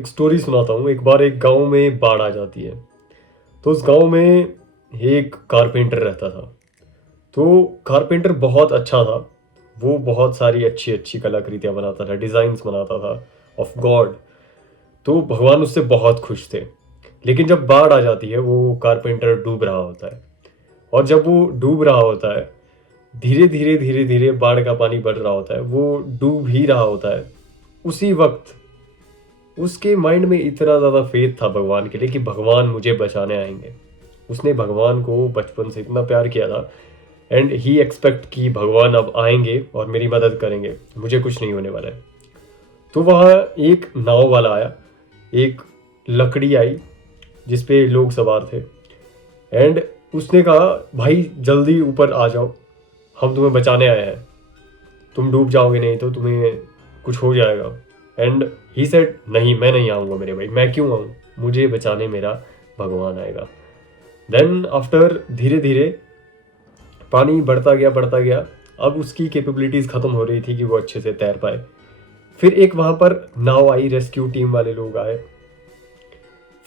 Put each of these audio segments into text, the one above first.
एक स्टोरी सुनाता हूँ। एक बार एक गांव में बाढ़ आ जाती है। तो उस गांव में एक कारपेंटर रहता था। तो कारपेंटर बहुत अच्छा था। वो बहुत सारी अच्छी अच्छी कलाकृतियां बनाता था, डिजाइन्स बनाता था ऑफ गॉड। तो भगवान उससे बहुत खुश थे। लेकिन जब बाढ़ आ जाती है, वो कारपेंटर डूब रहा होता है। और जब वो डूब रहा होता है, धीरे धीरे धीरे धीरे बाढ़ का पानी बढ़ रहा होता है, वो डूब ही रहा होता है। उसी वक्त उसके माइंड में इतना ज़्यादा फेथ था भगवान के लिए कि भगवान मुझे बचाने आएंगे। उसने भगवान को बचपन से इतना प्यार किया था। एंड ही एक्सपेक्ट कि भगवान अब आएंगे और मेरी मदद करेंगे, मुझे कुछ नहीं होने वाला है। तो वहाँ एक नाव वाला आया, एक लकड़ी आई जिसपे लोग सवार थे। एंड उसने कहा, भाई जल्दी ऊपर आ जाओ, हम तुम्हें बचाने आए हैं। तुम डूब जाओगे नहीं तो तुम्हें कुछ हो जाएगा। एंड ही सेड, नहीं मैं नहीं आऊँगा मेरे भाई, मैं क्यों आऊँ, मुझे बचाने मेरा भगवान आएगा। देन आफ्टर धीरे धीरे पानी बढ़ता गया बढ़ता गया। अब उसकी कैपेबिलिटीज खत्म हो रही थी कि वो अच्छे से तैर पाए। फिर एक वहां पर नाव आई, रेस्क्यू टीम वाले लोग आए।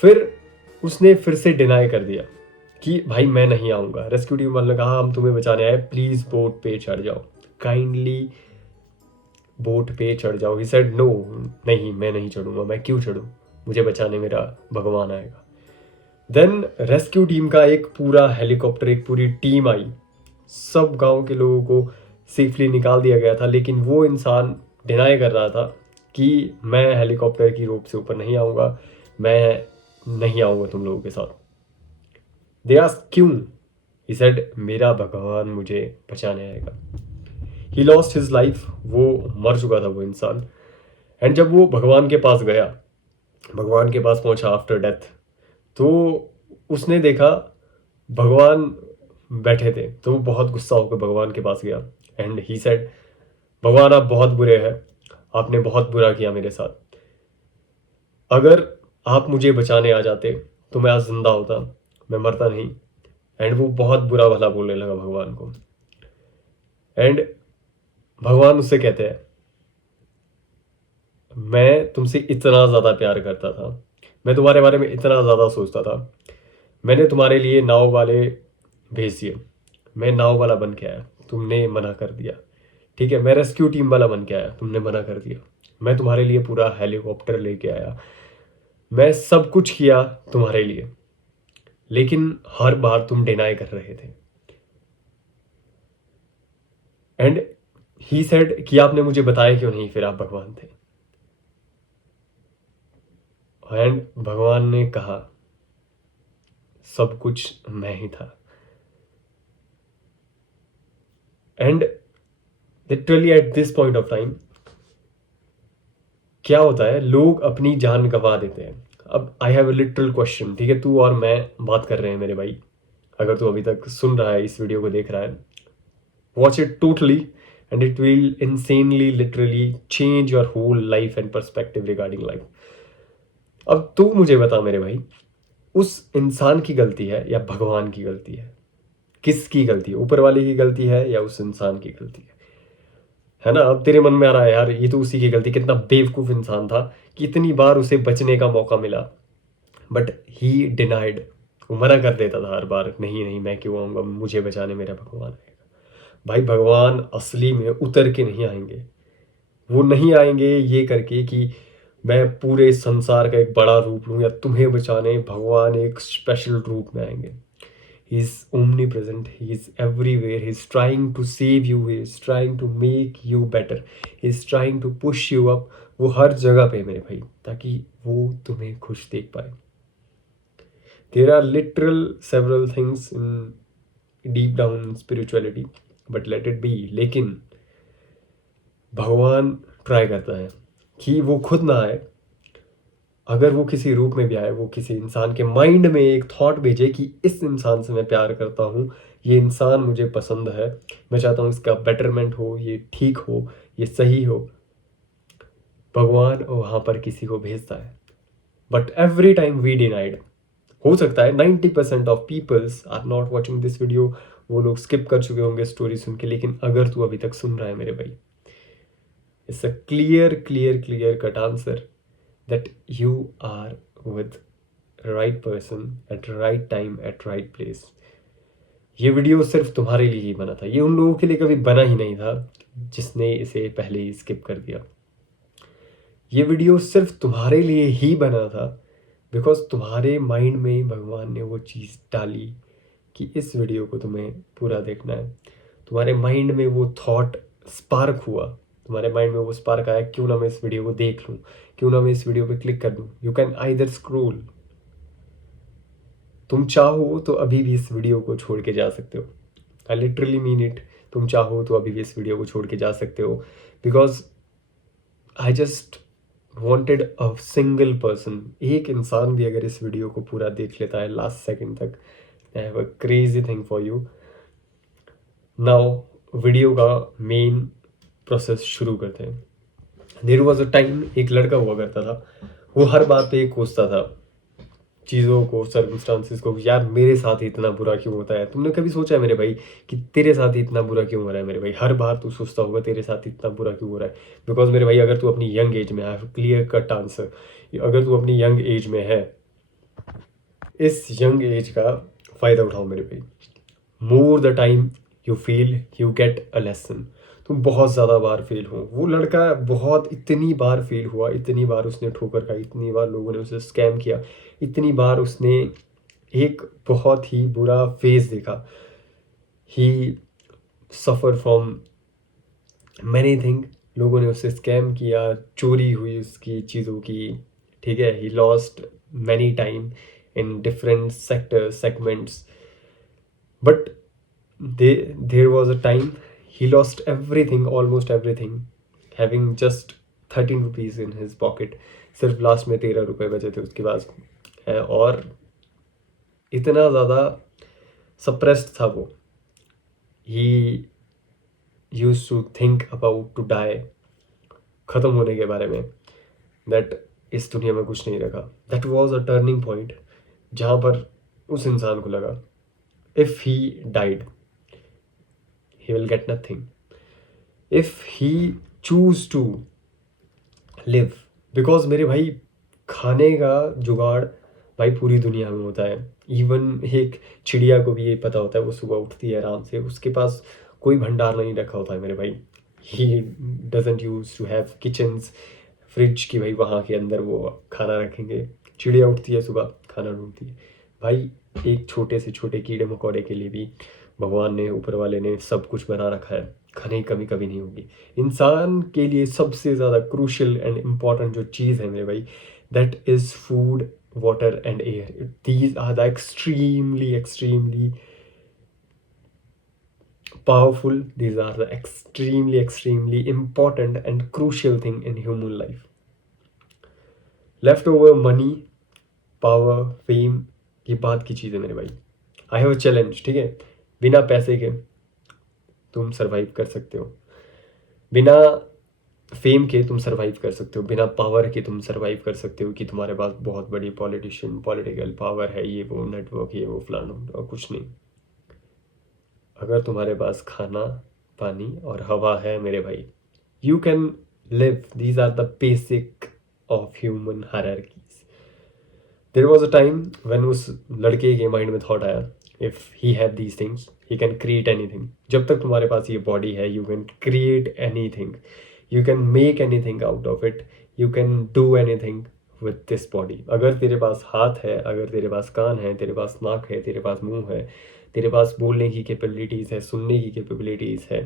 फिर उसने फिर से डिनाई कर दिया कि भाई मैं नहीं आऊंगा। रेस्क्यू टीम वाले ने कहा, हम तुम्हें बचाने आए, प्लीज बोट पे चढ़ जाओ, काइंडली बोट पे चढ़ जाओ। ही सेड नो, नहीं मैं नहीं चढ़ूंगा, मैं क्यों चढ़ूं, मुझे बचाने मेरा भगवान आएगा। देन रेस्क्यू टीम का एक पूरा हेलीकॉप्टर, एक पूरी टीम आई। सब गांव के लोगों को सेफली निकाल दिया गया था। लेकिन वो इंसान डिनाई कर रहा था कि मैं हेलीकॉप्टर की रोप से ऊपर नहीं आऊँगा, मैं नहीं आऊँगा तुम लोगों के साथ। दे आस्क्ड क्यों? ही सेड, मेरा भगवान मुझे बचाने आएगा। ही लॉस्ट हिज लाइफ, वो मर चुका था वो इंसान। एंड जब वो भगवान के पास गया, भगवान के पास पहुंचा आफ्टर डेथ, तो उसने देखा भगवान बैठे थे। तो वो बहुत गुस्सा होकर भगवान के पास गया। एंड ही सेड, भगवान आप बहुत बुरे हैं, आपने बहुत बुरा किया मेरे साथ। अगर आप मुझे बचाने आ जाते तो मैं आज जिंदा होता, मैं मरता नहीं। एंड वो बहुत बुरा भला बोलने लगा भगवान को। एंड भगवान उससे कहते हैं, मैं तुमसे इतना ज़्यादा प्यार करता था, मैं तुम्हारे बारे में इतना ज़्यादा सोचता था, मैंने तुम्हारे लिए नाव वाले भेज दिए। मैं नाव वाला बन के आया, तुमने मना कर दिया। ठीक है, मैं रेस्क्यू टीम वाला बन के आया, तुमने मना कर दिया। मैं तुम्हारे लिए पूरा हेलीकॉप्टर लेके आया, मैं सब कुछ किया तुम्हारे लिए। लेकिन हर बार तुम डिनाई कर रहे थे। एंड ही सेड कि आपने मुझे बताया क्यों नहीं, फिर आप भगवान थे। एंड भगवान ने कहा, सब कुछ मैं ही था। And literally at this point of time क्या होता है, लोग अपनी जान गंवा देते हैं। अब I have a literal question, ठीक है, तू और मैं बात कर रहे हैं मेरे भाई। अगर तू अभी तक सुन रहा है, इस वीडियो को देख रहा है, watch it totally and it will insanely literally change your whole life and perspective regarding life. अब तू मुझे बता मेरे भाई, उस इंसान की गलती है या भगवान की गलती है? किसकी गलती है, ऊपर वाले की गलती है या उस इंसान की गलती है ना? अब तेरे मन में आ रहा है, यार ये तो उसी की गलती, कितना बेवकूफ इंसान था कि इतनी बार उसे बचने का मौका मिला, बट ही डिनाइड। वो मना कर देता था हर बार, नहीं नहीं मैं क्यों आऊँगा, मुझे बचाने मेरा भगवान आएगा। भाई भगवान असली में उतर के नहीं आएंगे। वो नहीं आएंगे ये करके कि मैं पूरे संसार का एक बड़ा रूप लूँ या तुम्हें बचाने। भगवान एक स्पेशल रूप में आएंगे। He is omnipresent, he is everywhere, he is trying to save you, he is trying to make you better, he is trying to push you up। वो हर जगह पे है मेरे भाई, ताकि वो तुम्हें खुश देख पाए। There are literal several things in deep down spirituality, but let it be। लेकिन भगवान ट्राई करता है कि वो खुद ना आए। अगर वो किसी रूप में भी आए, वो किसी इंसान के माइंड में एक थॉट भेजे कि इस इंसान से मैं प्यार करता हूँ, ये इंसान मुझे पसंद है, मैं चाहता हूँ इसका बेटरमेंट हो, ये ठीक हो, ये सही हो। भगवान वहाँ पर किसी को भेजता है, but every time we denied. हो सकता है 90% of peoples are not watching this video, वो लोग स्किप कर चुके होंगे स्टोरी सुन के। लेकिन अगर तू अभी तक सुन रहा है मेरे भाई, it's a clear clear clear cut answer that you are with right person at right time at right place. ये वीडियो सिर्फ तुम्हारे लिए ही बना था, ये उन लोगों के लिए कभी बना ही नहीं था जिसने इसे पहले ही स्किप कर दिया। ये वीडियो सिर्फ तुम्हारे लिए ही बना था बिकॉज तुम्हारे माइंड में भगवान ने वो चीज़ डाली कि इस वीडियो को तुम्हें पूरा देखना है। तुम्हारे माइंड में वो थॉट स्पार्क हुआ, तुम्हारे माइंड में वो स्पार्क आया, क्यों ना मैं इस वीडियो को देख लूँ, क्यों ना मैं इस वीडियो पे क्लिक कर दूँ। यू कैन आइदर स्क्रोल, तुम चाहो तो अभी भी इस वीडियो को छोड़ के जा सकते हो। आई लिटरली मीन इट, तुम चाहो तो अभी भी इस वीडियो को छोड़ के जा सकते हो because I just wanted a single person, एक इंसान भी अगर इस वीडियो को पूरा देख लेता है लास्ट सेकंड तक, I have a crazy thing for you. Now video का मेन प्रोसेस शुरू करते हैं। देयर वाज अ टाइम, एक लड़का हुआ करता था, वो हर बात पे कोसता था चीज़ों को, सर्कमस्टांसिस को, यार मेरे साथ ही इतना बुरा क्यों होता है। तुमने कभी सोचा है मेरे भाई कि तेरे साथ ही इतना बुरा क्यों हो रहा है मेरे भाई, हर बार तू सोचता होगा तेरे साथ इतना बुरा क्यों हो रहा है। बिकॉज मेरे भाई अगर तू अपनी यंग एज में है, क्लियर कट आंसर, अगर तू अपनी यंग एज में है, इस यंग एज का फ़ायदा उठाओ मेरे भाई। More the time you feel you get a lesson. तुम बहुत ज़्यादा बार फेल हो, वो लड़का बहुत इतनी बार फेल हुआ, इतनी बार उसने ठोकर खाई, इतनी बार लोगों ने उसे स्कैम किया, इतनी बार उसने एक बहुत ही बुरा फेज देखा। ही सफ़र फ्रॉम मैनी थिंग, लोगों ने उससे स्कैम किया, चोरी हुई उसकी चीज़ों की, ठीक है। He lost many time in different sectors segments, but there was a time he lost everything, almost everything, having just 13 rupees in his pocket। सिर्फ लास्ट में 13 रुपए बचे थे उसके पास, और इतना ज़्यादा सप्रेस्ड था वो। He use to think about to die, ख़त्म होने के बारे में, दैट इस दुनिया में कुछ नहीं रखा। That was a turning point जहाँ पर उस इंसान को लगा if he died he will get nothing, if he choose to live। Because मेरे भाई खाने का जुगाड़ भाई पूरी दुनिया में होता है। इवन एक चिड़िया को भी ये पता होता है, वो सुबह उठती है आराम से, उसके पास कोई भंडार नहीं रखा होता है मेरे भाई। He doesn't use to have kitchens, fridge की भाई वहाँ के अंदर वो खाना रखेंगे। चिड़िया उठती है सुबह, खाना ढूंढती है भाई। एक छोटे से छोटे कीड़े मकोड़े के लिए भी भगवान ने, ऊपर वाले ने सब कुछ बना रखा है, खाने की कमी कभी नहीं होगी। इंसान के लिए सबसे ज़्यादा क्रूशियल एंड इम्पॉर्टेंट जो चीज़ है मेरे भाई, that is food, water and air. These are the extremely extremely powerful, these are the extremely important and crucial thing in human life। leftover money, power, fame, ये बात की चीज़ है मेरे भाई। आई हैव अ चैलेंज, ठीक है। बिना पैसे के तुम सरवाइव कर सकते हो, बिना फेम के तुम सरवाइव कर सकते हो, बिना पावर के तुम सरवाइव कर सकते हो कि तुम्हारे पास बहुत बड़ी पॉलिटिशियन, पॉलिटिकल पावर है, ये वो नेटवर्क, ये वो फलाना, और कुछ नहीं। अगर तुम्हारे पास खाना, पानी और हवा है मेरे भाई, you can live. These are the basic of human hierarchies. There was a time when उस लड़के के माइंड में थॉट आया, if he have these things he can create anything. जब तक तुम्हारे पास ये बॉडी है, you can create anything, you can make anything out of it, you can do anything with this body. अगर तेरे पास हाथ है, अगर तेरे पास कान है, तेरे पास नाक है, तेरे पास मुंह है, तेरे पास बोलने की कैपेबिलिटीज़ है, सुनने की कैपेबिलिटीज़ है,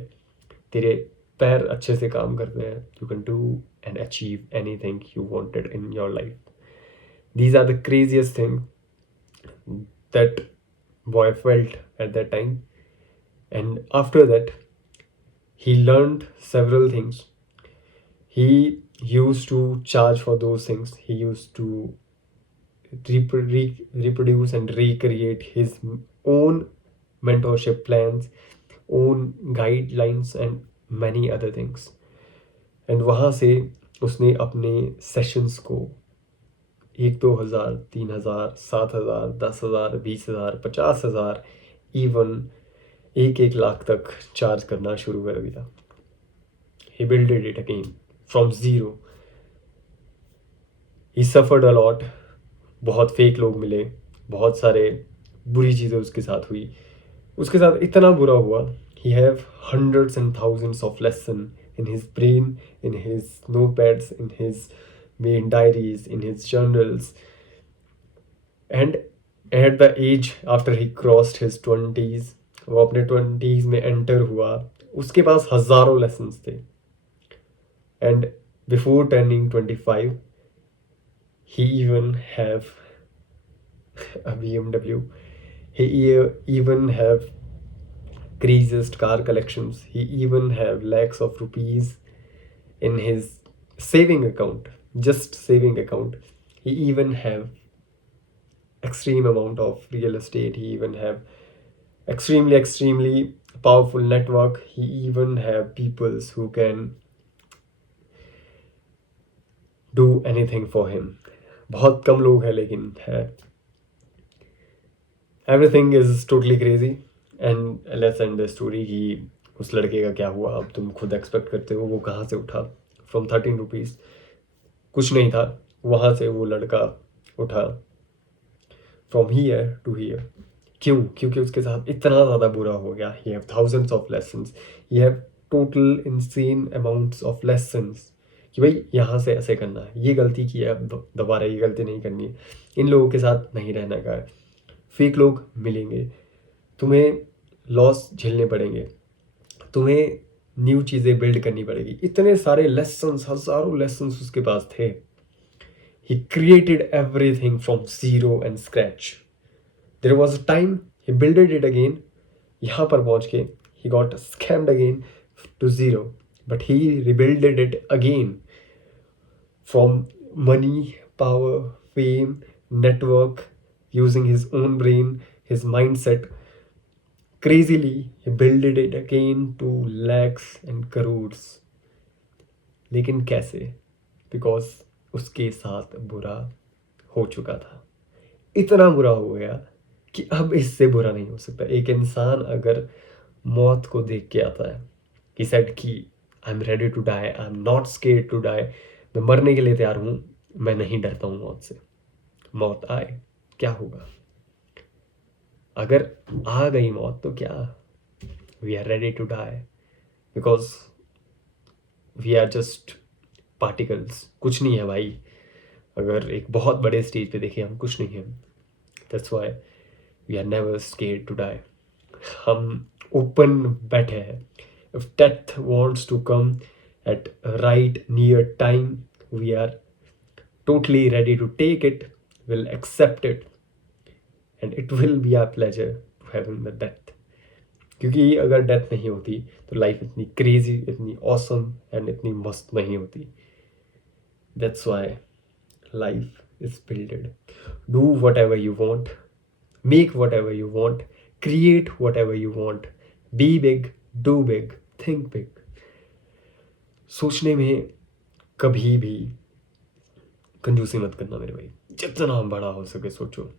तेरे पैर अच्छे से काम करते हैं, you can do and achieve anything you wanted in your life. These are the craziest thing that boy felt at that time, and after that he learned several things। He used to charge for those things, he used to reproduce and recreate his own mentorship plans, own guidelines and many other things। And वहाँ से उसने अपने sessions को 1-2 हज़ार, 3 हज़ार, 7 हज़ार, 10 हज़ार, 20 हज़ार, 50 हज़ार, इवन 1-1 लाख तक चार्ज करना शुरू कर दिया। He builded it again from zero. He suffered a lot, बहुत फेक लोग मिले, बहुत सारे बुरी चीज़ें उसके साथ हुई, उसके साथ इतना बुरा हुआ, he have hundreds and thousands of lesson in his brain, in his notepads, in his main diaries, in his journals. And at the age after he crossed his 20s, वो अपने 20s में एंटर हुआ, उसके पास हज़ारों lessons थे. And before turning 25, he even have a BMW. He even have craziest car collections. He even have lakhs of rupees in his saving account, just saving account. He even have extreme amount of real estate. He even have extremely powerful network. He even have peoples who can do anything for him. बहुत कम लोग हैं लेकिन है. Everything is totally crazy. And let's end the story कि उस लड़के का क्या हुआ. अब तुम खुद एक्सपेक्ट करते हो वो कहाँ से उठा. फ्रॉम 13 रुपीज़ कुछ नहीं था, वहाँ से वो लड़का उठा फ्रॉम हियर टू हियर. क्यों? क्योंकि उसके साथ इतना ज़्यादा बुरा हो गया. He have thousands of lessons, he have total insane amounts of lessons कि भाई यहाँ से ऐसे करना है, ये गलती की है, अब दोबारा ये गलती नहीं करनी है, इन लोगों के साथ नहीं रहना का है, फेक लोग मिलेंगे, तुम्हें लॉस झेलने पड़ेंगे, तुम्हें न्यू चीज़ें बिल्ड करनी पड़ेगी. इतने सारे लेसन्स, हज़ारों लेसन्स उसके पास थे. He created everything from zero and scratch. There was a time he built it again. यहाँ पर पहुँच के he got scammed again to zero, but he rebuilt it again from money, power, fame, network, using his own brain, his mindset. Crazily, he built it again to lakhs and crores. लेकिन कैसे? Because उसके साथ बुरा हो चुका था. इतना बुरा हो गया कि अब इससे बुरा नहीं हो सकता. एक इंसान अगर मौत को देख के आता है कि सेड कि I am ready to die, I am not scared to die, मैं मरने के लिए तैयार हूँ, मैं नहीं डरता हूँ मौत से. मौत आए क्या होगा? अगर आ गई मौत तो क्या, we are ready to die because we are just particles. कुछ नहीं है भाई. अगर एक बहुत बड़े स्टेज पे देखें, हम कुछ नहीं हैं. That's why we are never scared to die. हम ओपन बैठे हैं. If death wants to come at right near time, we are totally ready to take it, will accept it, and it will be our pleasure to having the death. क्योंकि अगर death नहीं होती तो life इतनी crazy, इतनी awesome and इतनी मस्त नहीं होती. That's why life is built. Do whatever you want, make whatever you want, create whatever you want, be big, do big, think big. सोचने में कभी भी कंजूसी मत करना मेरे भाई. जितना बड़ा हो सके सोचो.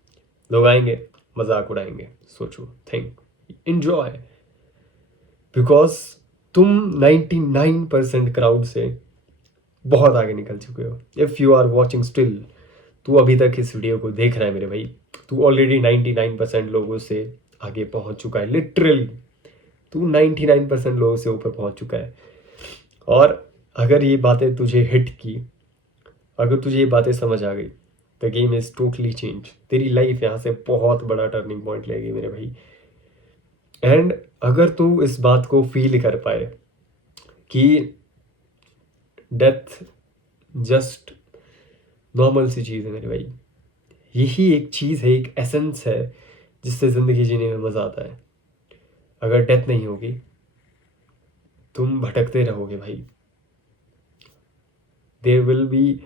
लोग आएंगे, मजाक उड़ाएंगे, सोचो, थिंक, enjoy. बिकॉज तुम 99% क्राउड से बहुत आगे निकल चुके हो. If you are watching still, तू अभी तक इस वीडियो को देख रहा है मेरे भाई, तू ऑलरेडी 99% लोगों से आगे पहुंच चुका है. लिटरली तू 99% लोगों से ऊपर पहुंच चुका है. और अगर ये बातें तुझे हिट की, अगर तुझे ये बातें समझ आ गई, the game is totally change. तेरी लाइफ यहाँ से बहुत बड़ा टर्निंग पॉइंट लेगी मेरे भाई. एंड अगर तू इस बात को फील कर पाए कि डेथ जस्ट नॉर्मल सी चीज़ है मेरे भाई, यही एक चीज़ है, एक एसेंस है जिससे ज़िंदगी जीने में मज़ा आता है. अगर डेथ नहीं होगी तुम भटकते रहोगे भाई. There will be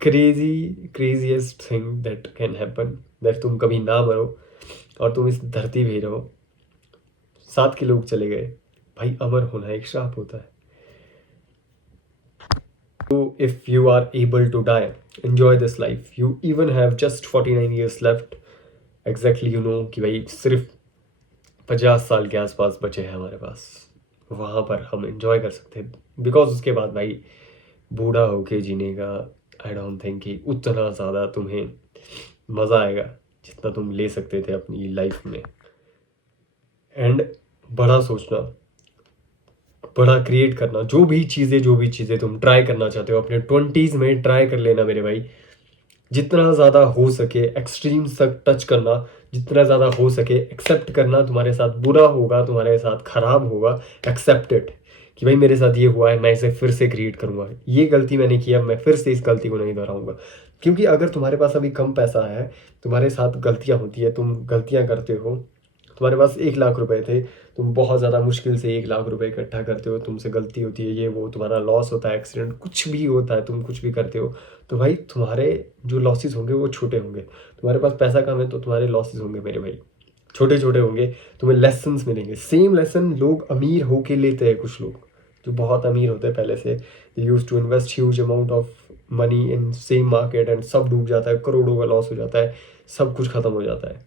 craziest thing that can happen, that तुम कभी ना मरो और तुम इस धरती पे रहो. साथ के लोग चले गए भाई, अमर होना एक श्राप होता है. So if you are able to die, enjoy this life. You even have just 49 years left. Exactly, you know कि भाई सिर्फ 50 साल के आसपास बचे हैं हमारे पास. वहाँ पर हम enjoy कर सकते हैं. बिकॉज उसके बाद भाई बूढ़ा होके जीने का आई डोंट थिंक कि उतना ज़्यादा तुम्हें मज़ा आएगा जितना तुम ले सकते थे अपनी लाइफ में। एंड बड़ा सोचना, बड़ा क्रिएट करना, जो भी चीज़ें तुम ट्राई करना चाहते हो अपने 20s में ट्राई कर लेना मेरे भाई। जितना ज़्यादा हो सके एक्सट्रीम्स तक टच करना, जितना ज़्यादा हो सके एक्सेप्ट करना, तुम्हारे साथ बुरा होगा, तुम्हारे साथ खराब होगा, एक्सेप्ट इट कि भाई मेरे साथ ये हुआ है, मैं इसे फिर से क्रिएट करूँगा, ये गलती मैंने किया, मैं फिर से इस गलती को नहीं दोहराऊंगा। क्योंकि अगर तुम्हारे पास अभी कम पैसा है, तुम्हारे साथ गलतियाँ होती है, तुम गलतियाँ करते हो, तुम्हारे पास 1 लाख रुपए थे, तुम बहुत ज़्यादा मुश्किल से 1 लाख रुपए इकट्ठा करते हो, तुमसे गलती होती है, ये वो तुम्हारा लॉस होता है, एक्सीडेंट कुछ भी होता है, तुम कुछ भी करते हो, तो भाई तुम्हारे जो लॉसेस होंगे वो छोटे होंगे। तुम्हारे पास पैसा कम है तो तुम्हारे लॉसेस होंगे मेरे भाई, छोटे छोटे होंगे, तुम्हें लेसन्स मिलेंगे। सेम लेसन लोग अमीर होके लेते हैं, कुछ लोग जो बहुत अमीर होते हैं पहले से, they use to invest huge amount of money in same market and सब डूब जाता है, करोड़ों का लॉस हो जाता है, सब कुछ खत्म हो जाता है।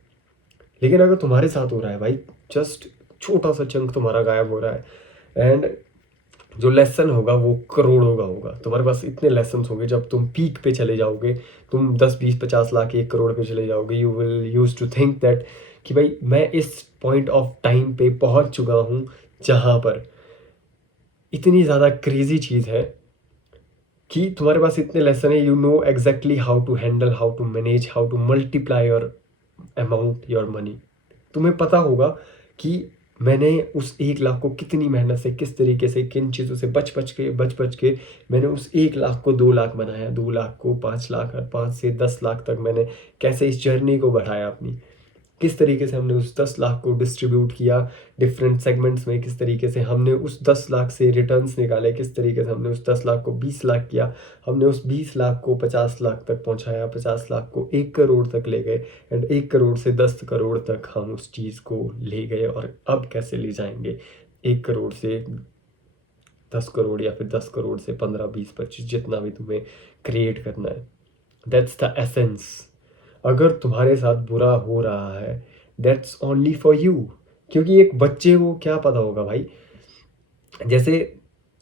लेकिन अगर तुम्हारे साथ हो रहा है भाई, जस्ट छोटा सा चंक तुम्हारा गायब हो रहा है, एंड जो लेसन होगा वो करोड़ों का होगा। तुम्हारे पास इतने लेसन होंगे, जब तुम पीक पे चले जाओगे, तुम 10 20 50 लाख 1 करोड़ पे चले जाओगे, you will use to think that कि भाई मैं इस पॉइंट ऑफ टाइम पे पहुंच चुका हूँ जहाँ पर इतनी ज़्यादा क्रेजी चीज़ है कि तुम्हारे पास इतने लेसन है, you know exactly how to handle, how to manage, how to multiply your amount, your money. तुम्हें पता होगा कि मैंने उस 1 लाख को कितनी मेहनत से, किस तरीके से, किन चीज़ों से बच बच के मैंने उस 1 लाख को 2 लाख बनाया, 2 लाख को 5 लाख, और 5 से 10 लाख तक मैंने कैसे इस जर्नी को बढ़ाया अपनी, किस तरीके से हमने उस 10 लाख को डिस्ट्रीब्यूट किया डिफरेंट सेगमेंट्स में, किस तरीके से हमने उस 10 लाख से रिटर्न्स निकाले, किस तरीके से हमने उस 10 लाख को 20 लाख किया, हमने उस 20 लाख को 50 लाख तक पहुंचाया, 50 लाख को 1 करोड़ तक ले गए, एंड 1 करोड़ से 10 करोड़ तक हम उस चीज़ को ले गए, और अब कैसे ले जाएंगे 1 करोड़ से 10 करोड़, या फिर 10 करोड़ से 15 20 25, जितना भी तुम्हें क्रिएट करना है। That's the essence. अगर तुम्हारे साथ बुरा हो रहा है, दैट्स ओनली फॉर यू। क्योंकि एक बच्चे को क्या पता होगा भाई, जैसे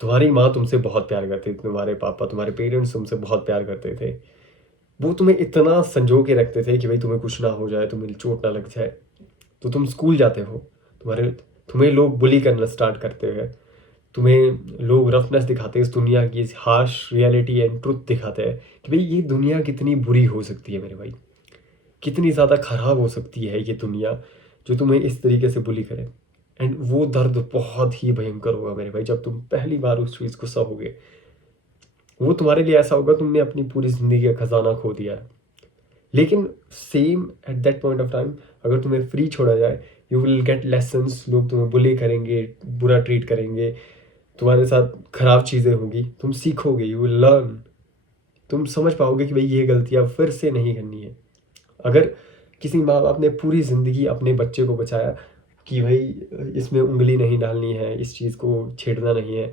तुम्हारी माँ तुमसे बहुत प्यार करती थी, तुम्हारे पापा, तुम्हारे पेरेंट्स तुमसे बहुत प्यार करते थे, वो तुम्हें इतना संजो के रखते थे कि भाई तुम्हें कुछ ना हो जाए, तुम्हें चोट ना लग जाए। तो तुम स्कूल जाते हो, तुम्हारे तुम्हें लोग बुली करना स्टार्ट करते हैं, तुम्हें लोग रफनेस दिखाते हैं, इस दुनिया की हार्श रियलिटी एंड ट्रुथ दिखाते हैं कि भाई ये दुनिया कितनी बुरी हो सकती है मेरे भाई, कितनी ज़्यादा ख़राब हो सकती है ये दुनिया, जो तुम्हें इस तरीके से बुली करे। एंड वो दर्द बहुत ही भयंकर होगा मेरे भाई, जब तुम पहली बार उस चीज़ को सहोगे। वो तुम्हारे लिए ऐसा होगा, तुमने अपनी पूरी ज़िंदगी का खजाना खो दिया है। लेकिन same at that point of time, अगर तुम्हें फ्री छोड़ा जाए, यू विल गेट लेसन्स, लोग तुम्हें बुली करेंगे, बुरा ट्रीट करेंगे, तुम्हारे साथ खराब चीज़ें होंगी, तुम सीखोगे, यू विल लर्न, तुम समझ पाओगे कि भाई ये गलतियाँ फिर से नहीं करनी है। अगर किसी माँ बाप ने पूरी ज़िंदगी अपने बच्चे को बचाया कि भाई इसमें उंगली नहीं डालनी है, इस चीज़ को छेड़ना नहीं है,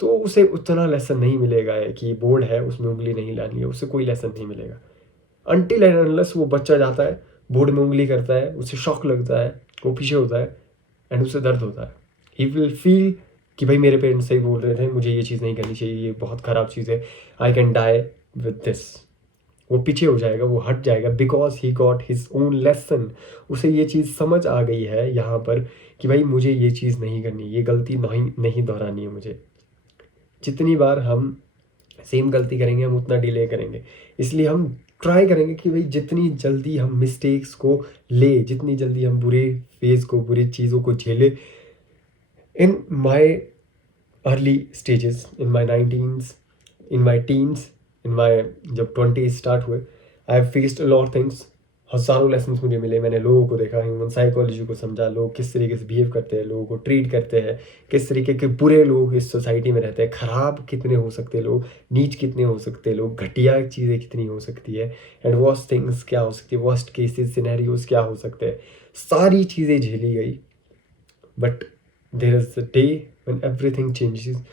तो उसे उतना लेसन नहीं मिलेगा है कि बोर्ड है उसमें उंगली नहीं डालनी है, उसे कोई लेसन नहीं मिलेगा। अनटिल एंड अनलेस वो बच्चा जाता है, बोर्ड में उंगली करता है, उसे शॉक लगता है, वो पीछे होता है, एंड उसे दर्द होता है, ही विल फील कि भाई मेरे पेरेंट्स सही बोल रहे थे, मुझे ये चीज़ नहीं करनी चाहिए, ये बहुत ख़राब चीज़ है, I can die with this. वो पीछे हो जाएगा, वो हट जाएगा, because he got his own lesson. उसे ये चीज़ समझ आ गई है यहाँ पर कि भाई मुझे ये चीज़ नहीं करनी, ये गलती नहीं नहीं दोहरानी है मुझे। जितनी बार हम सेम गलती करेंगे, हम उतना डिले करेंगे। इसलिए हम ट्राई करेंगे कि भाई जितनी जल्दी हम मिस्टेक्स को ले, जितनी जल्दी हम बुरे फेज़ को, बुरी चीज़ों को झेले। In my early stages, in my 19s, in my teens, in my जब 20s स्टार्ट हुए, I have faced a lot things. हज़ारों लेसन्स मुझे मिले, मैंने लोगों को देखा, ह्यूमन साइकोलॉजी को समझा, लोग किस तरीके से बिहेव करते हैं, लोगों को ट्रीट करते हैं, किस तरीके के बुरे लोग इस सोसाइटी में रहते हैं, ख़राब कितने हो सकते हैं लोग, नीच कितने हो सकते हैं लोग, घटिया चीज़ें कितनी हो सकती है, एंड वर्स्ट थिंग्स क्या हो सकती है, वर्स्ट केसेस सिनेरियोज क्या हो सकते हैं। सारी चीज़ें झेली गई, but there is a day when everything changes.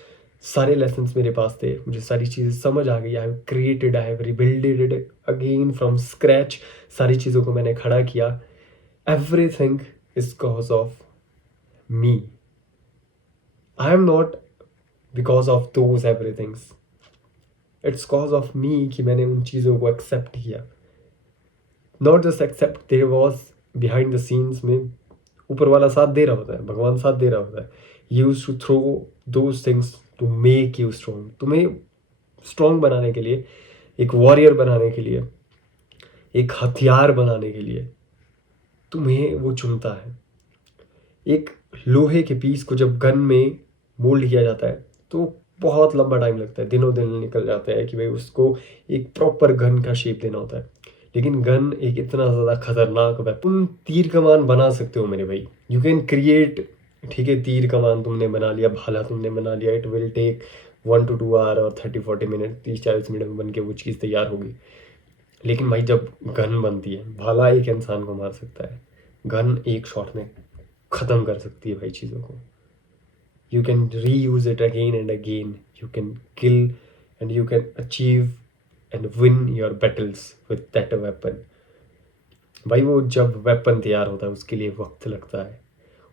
सारे लेसन्स मेरे पास थे, मुझे सारी चीज़ें समझ आ गई, I have created, I have rebuilded it again from scratch. सारी चीज़ों को मैंने खड़ा किया। Everything is cause of me, I am not because of those everythings. It's cause of me कि मैंने उन चीज़ों को एक्सेप्ट किया. Not just accept, there was behind the scenes में ऊपर वाला साथ दे रहा होता है, भगवान साथ दे रहा होता है. Use to throw those things to make you strong. तुम्हें स्ट्रॉन्ग बनाने के लिए, एक वॉरियर बनाने के लिए, एक हथियार बनाने के लिए तुम्हें वो चुनता है. एक लोहे के पीस को जब गन में मोल्ड किया जाता है तो बहुत लंबा टाइम लगता है, दिनों दिन निकल जाता है कि भाई उसको एक प्रॉपर गन का शेप देना होता है. लेकिन गन एक इतना ज़्यादा खतरनाक वेपन. तुम तीर कमान बना सकते हो मेरे भाई, यू कैन क्रिएट. ठीक है, तीर कमान तुमने बना लिया, भाला तुमने बना लिया, it will take 1 to 2 hour और 30-40 मिनट, 30-40 मिनट में बन के वो चीज़ तैयार होगी. लेकिन भाई जब गन बनती है, भाला एक इंसान को मार सकता है, गन एक शॉट में ख़त्म कर सकती है भाई चीज़ों को. यू कैन री use it again and again, you can kill and you can achieve and win your battles with that weapon. भाई वो जब वेपन तैयार होता है उसके लिए वक्त लगता है,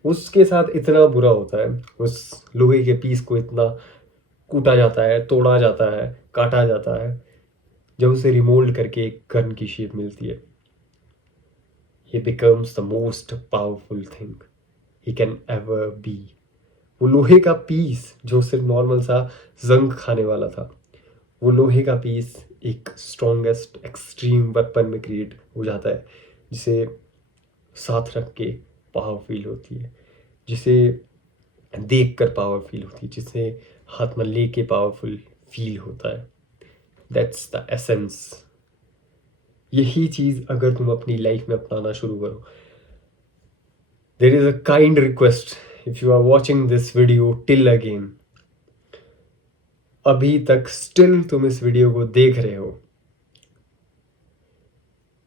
उसके साथ इतना बुरा होता है, उस लोहे के पीस को इतना कूटा जाता है, तोड़ा जाता है, काटा जाता है, जब उसे रिमोल्ड करके एक गन की शेप मिलती है. he becomes the most powerful thing he can ever be. वो लोहे का पीस जो सिर्फ नॉर्मल सा जंग खाने वाला था, वो लोहे का पीस एक स्ट्रॉन्गेस्ट एक्सट्रीम वेपन में क्रिएट हो जाता है, जिसे साथ रख के पावर फील होती है, जिसे देख कर पावर फील होती है, जिसे हाथ में लेके पावरफुल फील होता है. That's the essence. यही चीज़ अगर तुम अपनी लाइफ में अपनाना शुरू करो. There is a kind request, if you are watching this video till again, अभी तक स्टिल तुम इस वीडियो को देख रहे हो,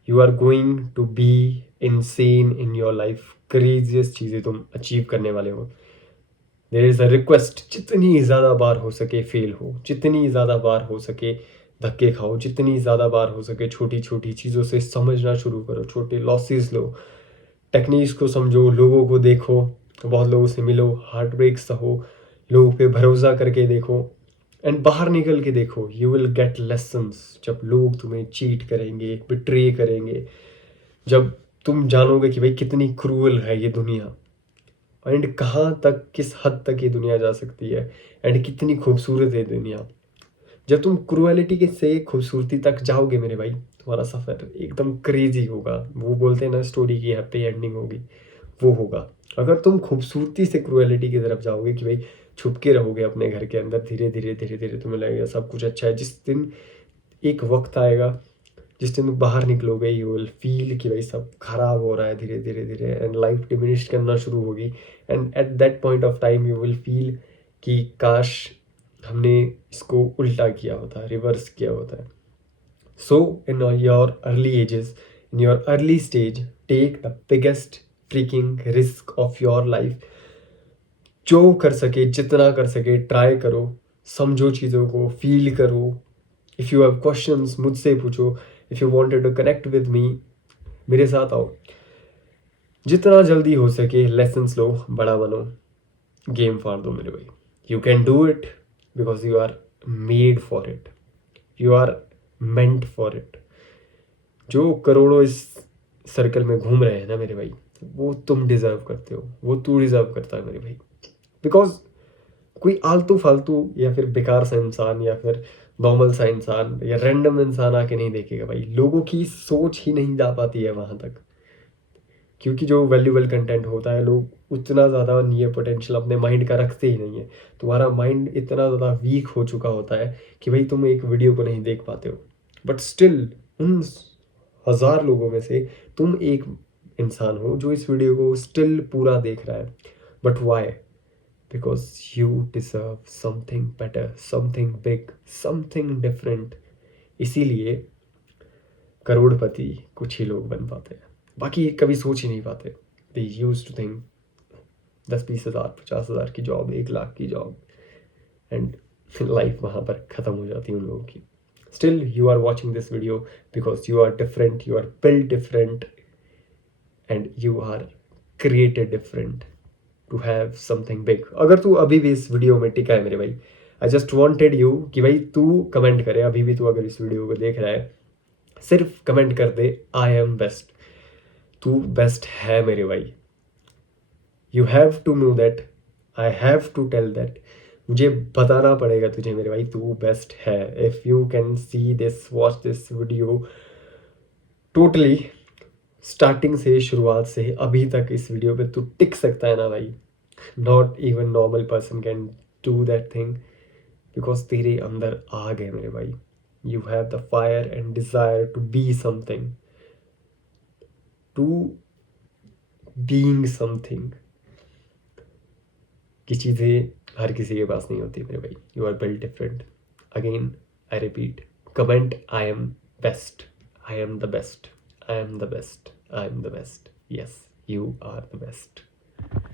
you are going to be insane in your life. Craziest चीज़ें तुम अचीव करने वाले हो. देयर इज़ अ रिक्वेस्ट, जितनी ज़्यादा बार हो सके फेल हो, जितनी ज़्यादा बार हो सके धक्के खाओ, जितनी ज़्यादा बार हो सके छोटी छोटी चीज़ों से समझना शुरू करो, छोटे लॉसेस लो, टेक्निक्स को समझो, लोगों को देखो, बहुत लोगों से मिलो, हार्ट ब्रेक सहो, लोगों पे भरोसा करके देखो एंड बाहर निकल के देखो. You will get lessons. जब लोग तुम्हें चीट करेंगे, बिट्रे करेंगे, जब तुम जानोगे कि भाई कितनी क्रूअल है ये दुनिया एंड कहाँ तक, किस हद तक ये दुनिया जा सकती है एंड कितनी खूबसूरत है दुनिया. जब तुम क्रूएलिटी के से खूबसूरती तक जाओगे मेरे भाई, तुम्हारा सफ़र एकदम क्रेजी होगा. वो बोलते हैं ना स्टोरी की हैप्पी एंडिंग होगी, वो होगा. अगर तुम खूबसूरती से क्रूएलिटी की तरफ जाओगे कि भाई छुप के रहोगे अपने घर के अंदर, धीरे धीरे धीरे धीरे तुम्हें लगेगा सब कुछ अच्छा है. जिस दिन एक वक्त आएगा, जिस दिन तुम बाहर निकलोगे, यू विल फील कि भाई सब खराब हो रहा है धीरे धीरे धीरे एंड लाइफ डिमिनिश करना शुरू होगी. And at that point of time you will feel कि काश हमने इसको उल्टा किया होता, रिवर्स किया होता है. So in your early ages, in your early stage, take the biggest freaking risk of your life. जो कर सके, जितना कर सके ट्राई करो, समझो चीज़ों को, फील करो. इफ़ यू हैव क्वेश्चंस मुझसे पूछो. If you wanted to connect with me, मेरे साथ आओ. जितना जल्दी हो सके लेसन्स लो, बड़ा बनो, गेम फाड़ दो मेरे भाई. You can do it because you are made for it, you are meant for it. जो करोड़ों इस सर्कल में घूम रहे हैं ना मेरे भाई, वो तुम डिज़र्व करते हो, वो तू डिज़र्व करता है मेरे भाई. बिकॉज कोई आलतू फालतू या फिर बेकार सा इंसान या फिर नॉर्मल सा इंसान या रैंडम इंसान आके नहीं देखेगा भाई. लोगों की सोच ही नहीं जा पाती है वहाँ तक, क्योंकि जो वैल्यूबल कंटेंट होता है, लोग उतना ज़्यादा ये पोटेंशियल अपने माइंड का रखते ही नहीं है. तुम्हारा माइंड इतना ज़्यादा वीक हो चुका होता है कि भाई तुम एक वीडियो को नहीं देख पाते हो. बट स्टिल उन 1000 लोगों में से तुम एक इंसान हो जो इस वीडियो को स्टिल पूरा देख रहा है. But why? Because you deserve something better, something big, something different. इसीलिए करोड़पति कुछ ही लोग बन पाते हैं, बाकी कभी सोच ही नहीं पाते. दे यूज टू थिंक 10-20 हज़ार 50 हज़ार की जॉब, 1 लाख की जॉब, एंड लाइफ वहाँ पर ख़त्म हो जाती है उन लोगों की. Still you are watching this video because you are different, you are built different and you are created different to have something big. अगर तू अभी भी इस वीडियो में टिका है मेरे भाई, आई जस्ट वॉन्टेड यू कि भाई तू कमेंट करे, अभी भी तू अगर इस वीडियो को देख रहा है सिर्फ कमेंट कर दे आई एम बेस्ट, तू बेस्ट है मेरे भाई। You have to know that, I have to tell that, मुझे बताना पड़ेगा तुझे मेरे भाई तू बेस्ट है। If you can see this, watch this video totally starting से, शुरुआत से अभी तक इस वीडियो पे तू टिक सकता है ना भाई, not even normal person can do that thing, because तेरे अंदर आग है मेरे भाई। You have the fire and desire to be something, to being something, की चीज़ें हर किसी के पास नहीं होती मेरे भाई। You are built different. Again I repeat, comment I am best, I am the best, I am the best, I am the best. Yes, you are the best.